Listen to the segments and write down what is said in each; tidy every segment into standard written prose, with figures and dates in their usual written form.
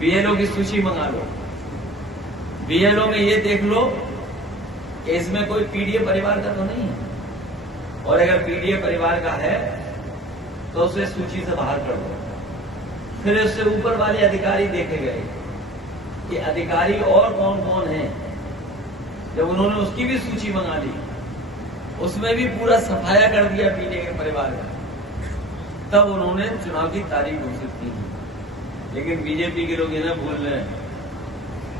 BLO की सूची मंगा लो। बीएलओ में ये देख लो कि इसमें कोई पीडीए परिवार का तो नहीं है, और अगर पीडीए परिवार का है तो उसे सूची से बाहर कर दो। फिर उससे ऊपर वाले अधिकारी देखे गए कि अधिकारी और कौन कौन है। जब उन्होंने उसकी भी सूची मंगा ली, उसमें भी पूरा सफाया कर दिया पीडीए के परिवार का, तब उन्होंने चुनाव की तारीख घोषित की। लेकिन बीजेपी के लोग इन्हें भूल रहे हैं।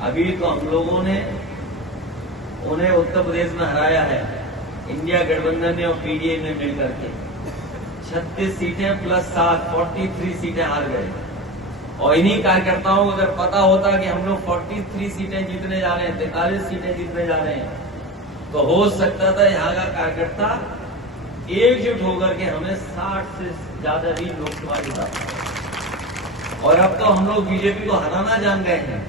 अभी तो हम लोगों ने उन्हें उत्तर प्रदेश में हराया है, इंडिया गठबंधन ने और पीडीए ने मिलकर के 36 सीटें प्लस 7 43 सीटें हार गए। और इन्हीं कार्यकर्ताओं को अगर पता होता कि हम लोग 43 सीटें जीतने जा रहे हैं, 43 सीटें जीतने जा रहे हैं, तो हो सकता था यहाँ का कार्यकर्ता एकजुट होकर के हमें 60 से ज्यादा भी लोकसभा जिता। और अब तो हम लोग बीजेपी को हराना जान गए हैं,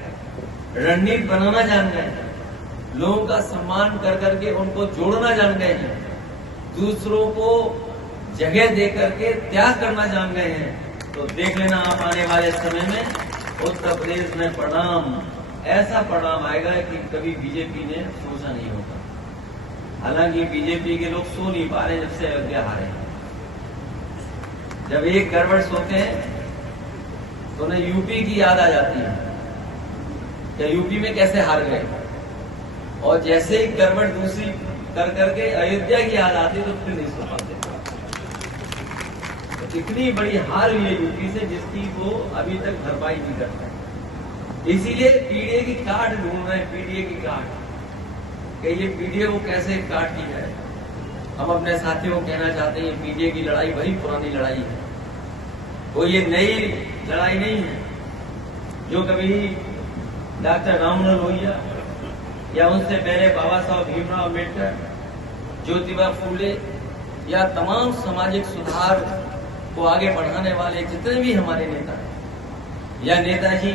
रणनीति बनाना जान गए हैं, लोगों का सम्मान कर करके उनको जोड़ना जान गए हैं, दूसरों को जगह दे करके त्याग करना जान गए हैं। तो देख लेना आप आने वाले समय में उत्तर प्रदेश में परिणाम, ऐसा परिणाम आएगा कि कभी बीजेपी ने सोचा नहीं होगा। हालांकि बीजेपी के लोग सो नहीं पा रहे जब से अयोध्या हारे। जब एक गड़बड़ सोते हैं तो उन्हें यूपी की याद आ जाती है कि यूपी में कैसे हार गए, और जैसे ही गड़बड़ दूसरी कर करके अयोध्या की याद आती तो फिर नहीं सो पाते। तो इतनी बड़ी हार हुई है यूपी से जिसकी वो अभी तक भरपाई नहीं करता। इसीलिए पीडीए की काट ढूंढ रहे हैं, पीडीए की काट, कि ये पीडीए को कैसे काट की जाए। हम अपने साथियों को कहना चाहते हैं, पीडीए की लड़ाई वही पुरानी लड़ाई है, वो ये नई लड़ाई नहीं है जो कभी डॉक्टर राममनोहर लोहिया या उनसे पहले बाबा साहब भीमराव अम्बेडकर, ज्योतिबा फूले या तमाम सामाजिक सुधार को आगे बढ़ाने वाले जितने भी हमारे नेता हैं, या नेताजी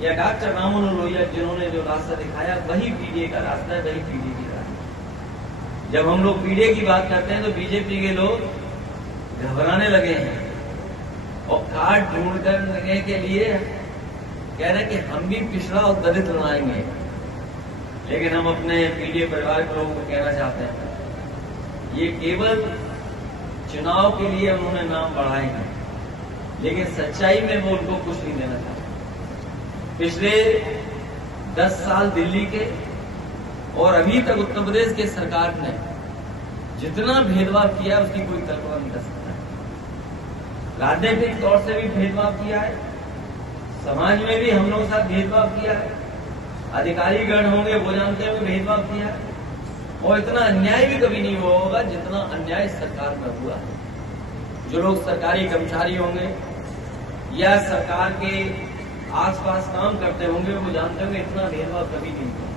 या डॉक्टर राममनोहर लोहिया, जिन्होंने जो रास्ता दिखाया वही पीडीए का रास्ता है, वही पीडीए की रास्ता। जब हम लोग पीडीए की बात करते हैं तो बीजेपी के लोग घबराने लगे हैं और काट ढूंढ करने के लिए कह रहे हैं कि हम भी पिछड़ा और दलित बनाएंगे। लेकिन हम अपने पीडीए परिवार के लोगों को कहना चाहते हैं, ये केवल चुनाव के लिए उन्होंने नाम बढ़ाए हैं, लेकिन सच्चाई में वो उनको कुछ नहीं देना चाहते। पिछले 10 साल दिल्ली के और अभी तक उत्तर प्रदेश के सरकार ने जितना भेदभाव किया उसकी कोई कल्पना नहीं कर सकता। राजनीतिक तौर से भी भेदभाव किया है, समाज में भी हम लोगों के साथ भेदभाव किया है, अधिकारीगण होंगे वो जानते हुए भेदभाव किया है, और इतना अन्याय भी कभी नहीं हुआ होगा जितना अन्याय सरकार में हुआ है। जो लोग सरकारी कर्मचारी होंगे या सरकार के आसपास काम करते होंगे वो जानते होंगे इतना भेदभाव कभी नहीं हुआ,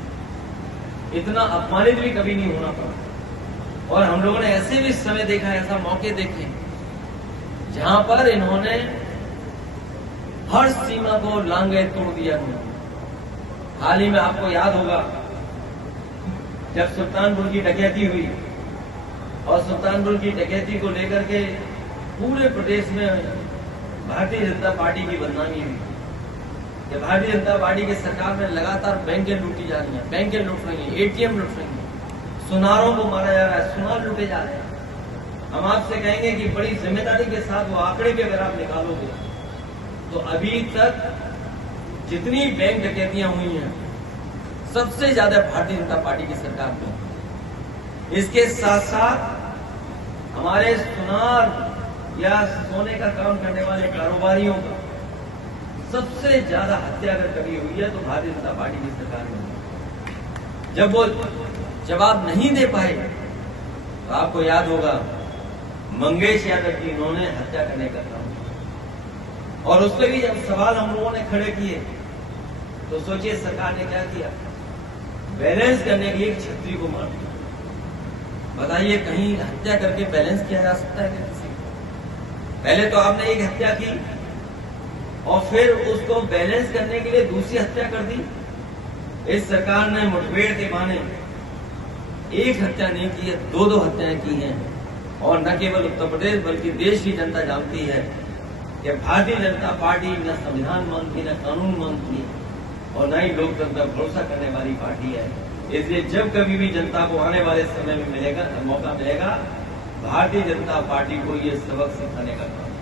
इतना अपमानित भी कभी नहीं होना पड़ा। और हम लोगों ने ऐसे भी समय देखा, ऐसा मौके देखे जहां पर इन्होंने हर सीमा को लांघे तोड़ दिया। हाल ही में आपको याद होगा जब सुल्तानपुर की डकैती हुई, और सुल्तानपुर की डकैती को लेकर के पूरे प्रदेश में भारतीय जनता पार्टी की बदनामी हुई कि भारतीय जनता पार्टी की सरकार में लगातार बैंकें लूटी जा रही हैं, बैंकें लूट रही हैं, एटीएम लूट रही हैं, सुनारों को मारा जा रहा है, सुनार लूटे जा रहे हैं। हम आपसे कहेंगे कि बड़ी जिम्मेदारी के साथ वो आंकड़े भी अगर आप निकालोगे तो अभी तक जितनी बैंक डकैतियां हुई हैं सबसे ज्यादा भारतीय जनता पार्टी की सरकार में। इसके साथ साथ हमारे सुनार या सोने का काम करने वाले कारोबारियों का सबसे ज्यादा हत्या अगर कभी हुई है तो भारतीय जनता पार्टी की सरकार में। जब वो जवाब नहीं दे पाए तो आपको याद होगा मंगेश यादव की इन्होंने हत्या करने का काम, और उसपे भी जब सवाल हम लोगों ने खड़े किए तो सोचिए सरकार ने क्या किया, बैलेंस करने के लिए एक छतरी को मार दिया। बताइए कहीं हत्या करके बैलेंस किया जा सकता है क्या किसी को? पहले तो आपने एक हत्या की और फिर उसको बैलेंस करने के लिए दूसरी हत्या कर दी। इस सरकार ने मुठभेड़ के बहाने एक हत्या नहीं की है, 2-2 हत्याएं की हैं। और न केवल उत्तर प्रदेश बल्कि देश की जनता जानती है कि भारतीय जनता पार्टी न संविधान मानती, न कानून मानती और न ही लोकतंत्र पर भरोसा करने वाली पार्टी है। इसलिए जब कभी भी जनता को आने वाले समय में मौका मिलेगा, भारतीय जनता पार्टी को ये सबक सिखाने का काम